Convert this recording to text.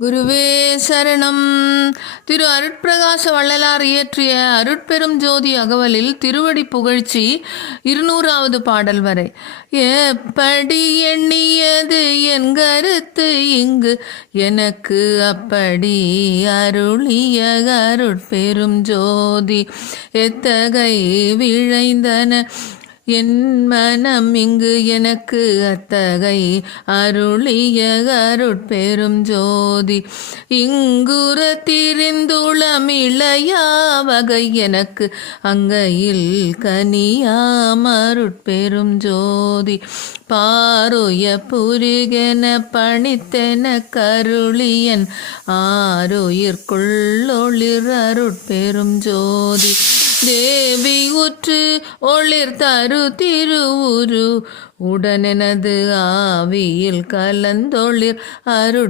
குருவே சரணம். திரு அருட்பிரகாச வள்ளலார் இயற்றிய அருட்பெரும் ஜோதி அகவலில் திருவடி புகழ்ச்சி 200வது பாடல் வரை. எப்படி எண்ணியது என் கருத்து இங்கு எனக்கு அப்படி அருளிய அருட்பெரும் ஜோதி எத்தகை விழைந்தன என் மனம் இங்கு எனக்கு அத்தகை அருளிய அருட்பெரும் ஜோதி இங்குற திரிந்துளமிளையா வகை எனக்கு அங்கையில் கனியாம் அருட்பெரும் ஜோதி பாருய புரிகென பணித்தென கருளியன் ஆருயிர்க்குள்ளொளிர் அருட்பெரும் ஜோதி தேவி உற்று ஒளிர் தரு திருவுரு உடனெனது ஆவியில் கலந்தொளிர் அருட்